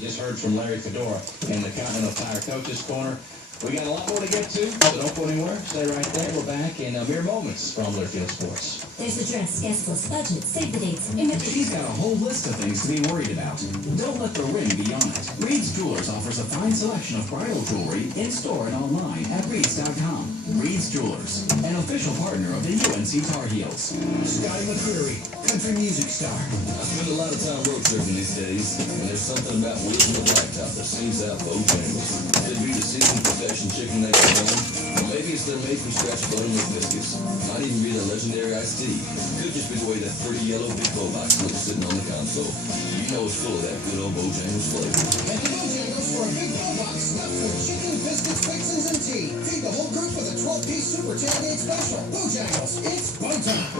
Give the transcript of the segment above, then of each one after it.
just heard from Larry Fedora in the Continental Tire Coaches Corner. We got a lot more to get to, so don't go anywhere. Stay right there. We're back in mere moments from Learfield Sports. There's the dress, guest list, budget, save the dates. He's got a whole list of things to be worried about. Don't let the ring be on it. Reed's Jewelers offers a fine selection of bridal jewelry in-store and online at Reeds.com. Reed's Jewelers, an official partner of the UNC Tar Heels. Scotty McCreery, country music star. I spend a lot of time road tripping these days, and there's something about wheels on the blacktop that sings out Bojangles. Could be the seasoned perfection chicken they put on, or maybe it's their made-from-scratch buttermilk biscuits. Might even be the legendary iced tea. Could just be the way that pretty yellow big bowl box looks sitting on the console. You know it's full of that good old Bojangles flavor. Head to Bojangles for a big bowl box stuffed with chicken, biscuits, fixins, and tea. Feed the whole group with a 12-piece super tailgate special. Bojangles, it's bow time.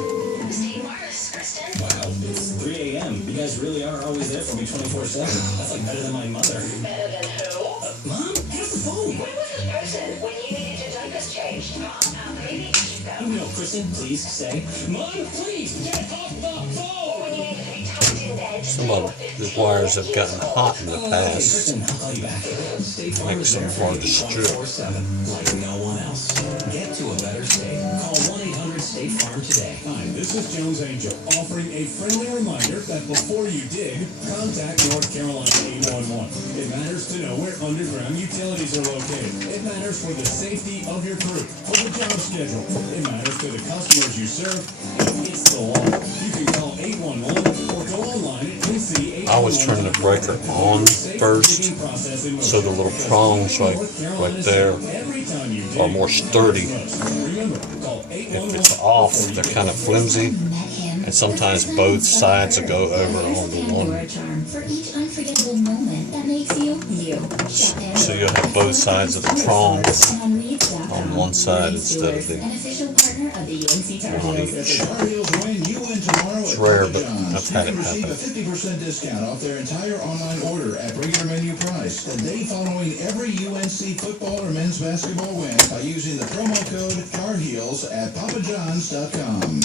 Steve Morris, Kristen. Wow, it's 3 a.m. You guys really are always there for me 24/7. That's like better than my mother. Better than who? Mom, how's the phone? When was this person when you needed your diapers changed? Maybe you should go. No, Kristen, please stay. Mom, please get off the phone! When you needed to be tucked in bed. Some of the wires have gotten hot in the past. Kristen, I'll call you back. State Farm Makes is them there hard for to you strip. 24/7, like no one else. Get to a better state. Call 1-800-STATE-FARM today. Hi, this is Jones Angel, offering a friendly reminder that before you dig, contact North Carolina 811. It matters to know where underground utilities are located. It matters for the safety of your crew, for the job schedule. It matters to the customers you serve, and it's the law. You can call 811 or go online at NC811. I was turning the breaker on first, so the little prongs right there are more sturdy. If it's off, they're kind of flimsy, and sometimes both sides will go over onto one. For each unforgettable moment that makes you, you. So you'll have both sides of the prongs on one side instead of the An official partner of the UNC Tar on Heels. each. Tar Heels win, you win tomorrow It's at rare, Papa but John's. I've had You it can receive happen. a 50% discount off their entire online order at regular menu price the day following every UNC football or men's basketball win by using the promo code TARHEELS at papajohns.com.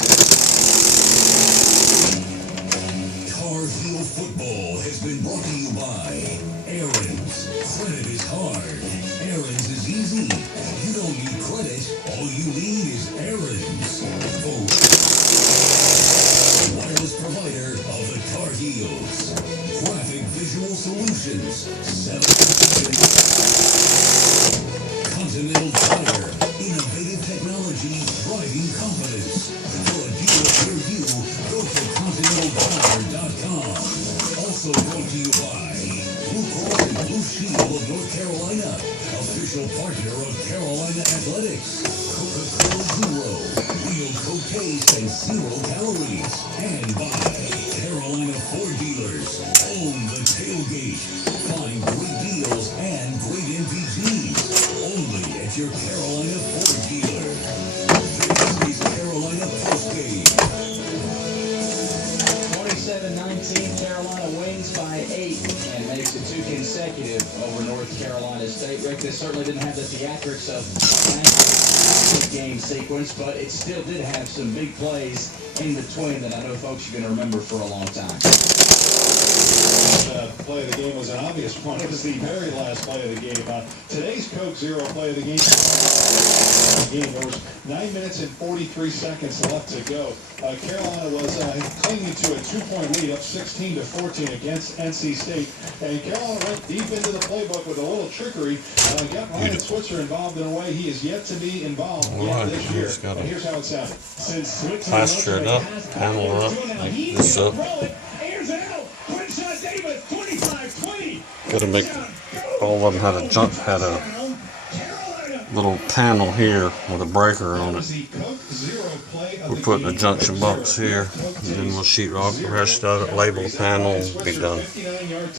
Tar Heel football has been brought to you by Aaron's. Credit is hard. Aaron's is easy. You don't need credit. All you need is Aaron's. Wireless provider of the Tar Heels. Graphic Visual Solutions. Continental Tire. Innovative technology. Driving confidence. For a deal near you, go to ContinentalTire.com. Also brought to you by Blue Cross and Blue Shield of North Carolina. Official partner of Carolina Athletics. Coca-Cola Zero. Real Coke taste and 0 calories. And by Carolina Ford Dealers. Own the tailgate. Find great deals and great MVPs. Only at your Carolina Ford dealer. This is Carolina Postgame. 27-19, Carolina wins by 8 and makes it 2 consecutive over North Carolina State. Rick, this certainly didn't have the theatrics of a game sequence, but it still did have some big plays in between that I know folks are going to remember for a long time. Play of the game was an obvious one. It was the very last play of the game. Today's Coke Zero play of the game. There was 9 minutes and 43 seconds left to go. Carolina was clinging to a 2-point lead, up 16-14 against NC State. And Carolina went deep into the playbook with a little trickery. Got Ryan Switzer involved in a way he is yet to be involved yet this year. And here's how it sounded. Since Switzer Plaster it up, panel up, this up. Gotta make all of them had a little panel here with a breaker on it. We're putting a junction box here, and then we'll sheetrock the rest of it, label the panel, and be done.